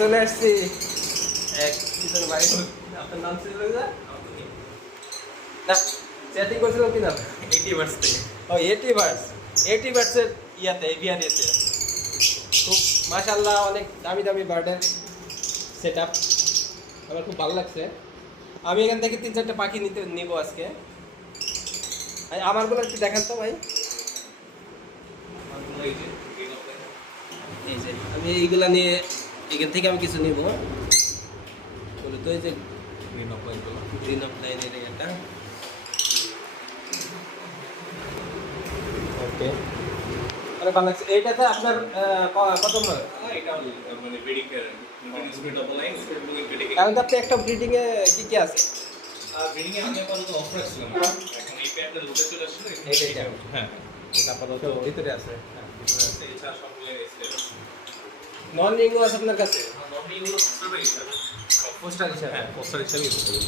চলে আসছি এক কিজন ভাই। আপনার নাম ছিল না, চ্যাটিং করছিল কি নাম? এইটিভার্স থেকে। ও এটিভার্সের ইয়াতে এভিয়ারিতে খুব মাশাআল্লাহ অনেক দামি দামি বার্ডের সেট আপ, আমার খুব ভালো লাগছে। আমি এখান থেকে 3-4টা পাখি নিব আজকে। আমারগুলো একটু দেখান তো ভাই। এই যে আমি এইগুলা নিয়ে এখান থেকে আমি কিছু নিব বলে তো। এই যে গ্রিন অফ লাইনের এটা ওকে, আরে ভালো লাগছে। এইটাতে আপনার কত নম্বর? এটা মানে ব্রিডিং এর ইনস্টিটিউট অফ লাইন এবং ব্রিডিং এখন তো আপনি একটা ব্রিডিং এ কি কি আছে? ব্রিডিং এ আমি আপাতত অফার ছিলাম, এখন এই প্যাডটা লোকে চলে আসছে। এইটা হ্যাঁ, এটা আপাতত ভিতরে আছে। হ্যাঁ ভিতরে আছে, এছাড়া সবগুলো এসে নন রিংও আছে আপনার কাছে? নর্মালি এগুলো পোস্টার হিসেবে পোস্টার হিসাবে? হ্যাঁ পোস্টার হিসেবে ইউজ করি।